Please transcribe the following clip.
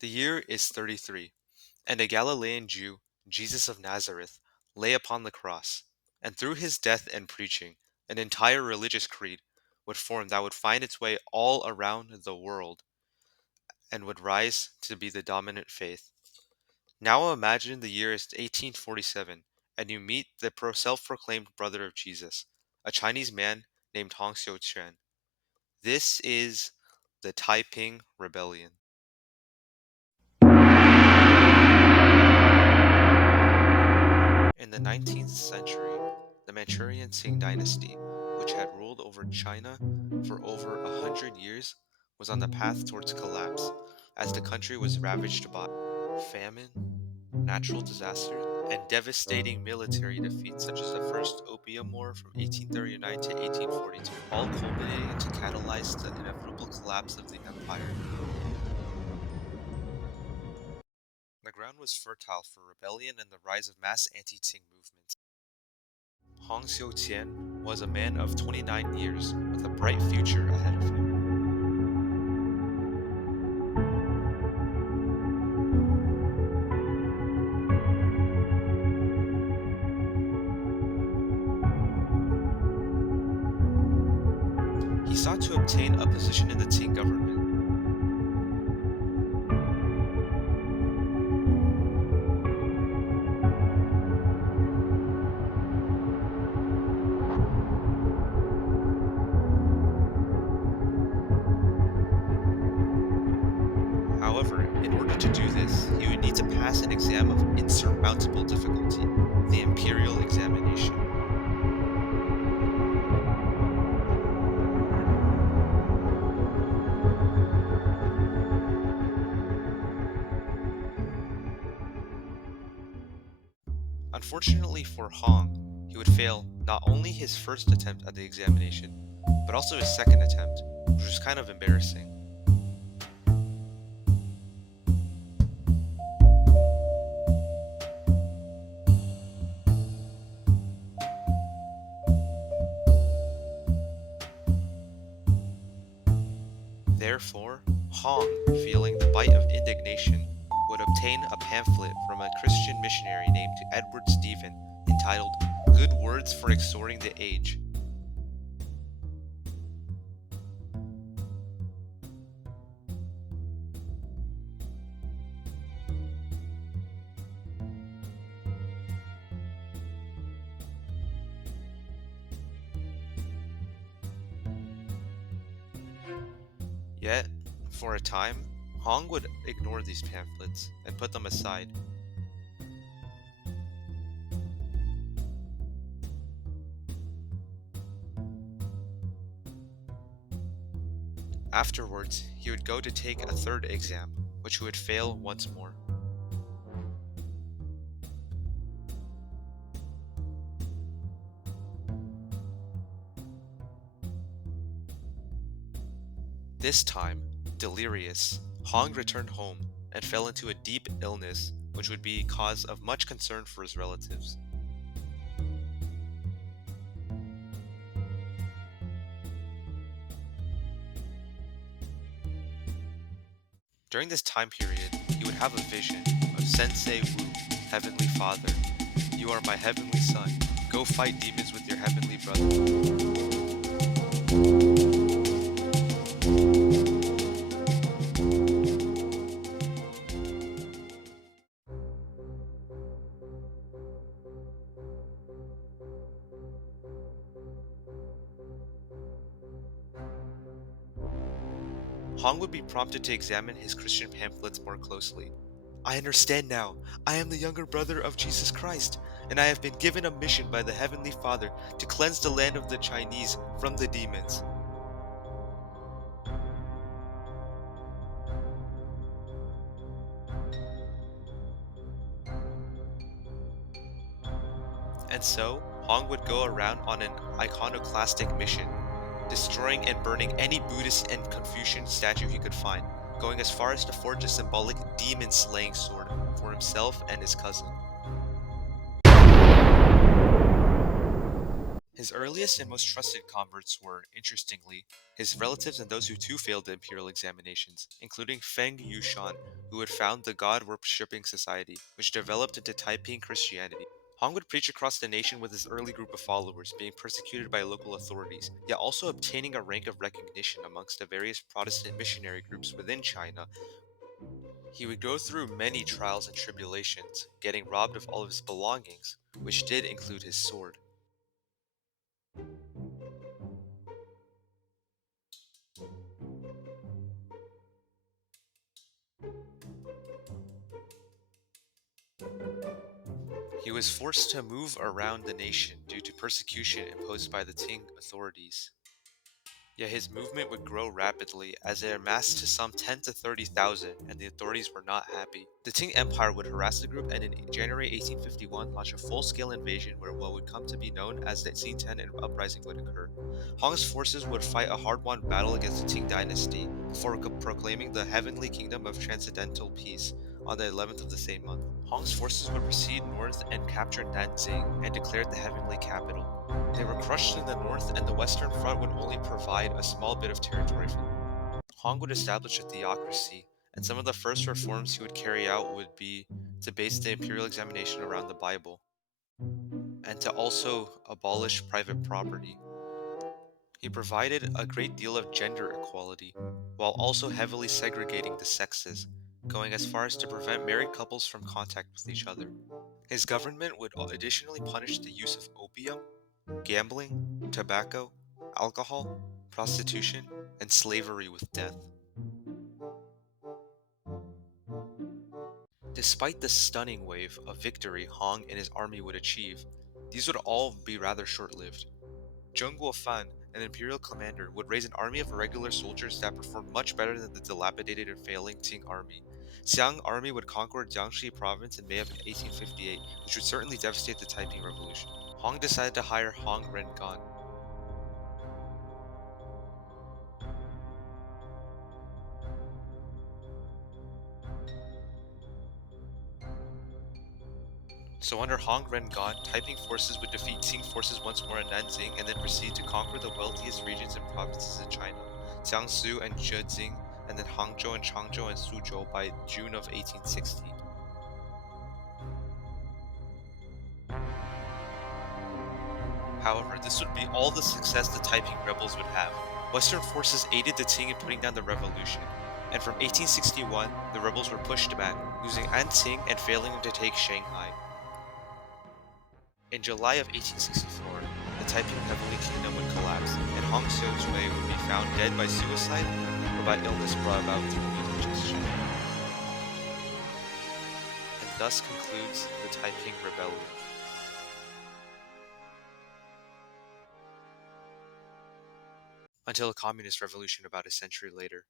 The year is 33, and a Galilean Jew, Jesus of Nazareth, lay upon the cross, and through his death and preaching, an entire religious creed would form that would find its way all around the world and would rise to be the dominant faith. Now imagine the year is 1847, and you meet the self-proclaimed brother of Jesus, a Chinese man named Hong Xiuquan. This is the Taiping Rebellion. In the 19th century, the Manchurian Qing dynasty, which had ruled over China for over 100 years, was on the path towards collapse as the country was ravaged by famine, natural disasters, and devastating military defeats such as the First Opium War from 1839 to 1842, all culminating to catalyze the inevitable collapse of the empire. The ground was fertile for rebellion and the rise of mass anti-Qing movements. Hong Xiuquan was a man of 29 years with a bright future ahead of him. He sought to obtain a position in the Qing government. However, in order to do this, he would need to pass an exam of insurmountable difficulty, the imperial examination. Unfortunately for Hong, he would fail not only his first attempt at the examination, but also his second attempt, which was kind of embarrassing. Therefore, Hong, feeling the bite of indignation, would obtain a pamphlet from a Christian missionary named Edward Stephen entitled Good Words for Exhorting the Age. Yet, for a time, Hong would ignore these pamphlets and put them aside. Afterwards, he would go to take a third exam, which he would fail once more. This time, delirious, Hong returned home and fell into a deep illness, which would be cause of much concern for his relatives. During this time period, he would have a vision of Sensei Wu, Heavenly Father. You are my heavenly son. Go fight demons with your heavenly brother. Hong would be prompted to examine his Christian pamphlets more closely. I understand now. I am the younger brother of Jesus Christ, and I have been given a mission by the Heavenly Father to cleanse the land of the Chinese from the demons. And so, Hong would go around on an iconoclastic mission, destroying and burning any Buddhist and Confucian statue he could find, going as far as to forge a symbolic demon-slaying sword for himself and his cousin. His earliest and most trusted converts were, interestingly, his relatives and those who too failed the imperial examinations, including Feng Yushan, who had founded the god worshipping society, which developed into Taiping Christianity. Hong would preach across the nation with his early group of followers, being persecuted by local authorities, yet also obtaining a rank of recognition amongst the various Protestant missionary groups within China. He would go through many trials and tribulations, getting robbed of all of his belongings, which did include his sword. He was forced to move around the nation due to persecution imposed by the Qing authorities. Yet his movement would grow rapidly as it amassed to some 10 to 30,000, and the authorities were not happy. The Qing Empire would harass the group and in January 1851 launch a full-scale invasion where what would come to be known as the Xinten uprising would occur. Hong's forces would fight a hard-won battle against the Qing dynasty before proclaiming the Heavenly Kingdom of Transcendental Peace on the 11th of the same month. Hong's forces would proceed north and capture Nanjing and declare it the Heavenly Capital. They were crushed in the north, and the Western Front would only provide a small bit of territory for them. Hong would establish a theocracy, and some of the first reforms he would carry out would be to base the imperial examination around the Bible, and to also abolish private property. He provided a great deal of gender equality, while also heavily segregating the sexes, going as far as to prevent married couples from contact with each other. His government would additionally punish the use of opium, gambling, tobacco, alcohol, prostitution, and slavery with death. Despite the stunning wave of victory Hong and his army would achieve, these would all be rather short-lived. Zheng Guofan, an imperial commander, would raise an army of regular soldiers that performed much better than the dilapidated and failing Qing army. Xiang army would conquer Jiangxi province in May of 1858, which would certainly devastate the Taiping Revolution. Hong decided to hire Hong Rengan, so under Hong Rengan, Taiping forces would defeat Qing forces once more in Nanjing and then proceed to conquer the wealthiest regions and provinces in China, Jiangsu and Zhejiang, and then Hangzhou and Changzhou and Suzhou by June of 1860. However, this would be all the success the Taiping rebels would have. Western forces aided the Qing in putting down the revolution, and from 1861, the rebels were pushed back, losing Anqing and failing to take Shanghai. In July of 1864, the Taiping Heavenly Kingdom would collapse, and Hong Xiuquei would be found dead by suicide or by illness brought about through indigestion. And thus concludes the Taiping Rebellion. Until a communist revolution about a century later.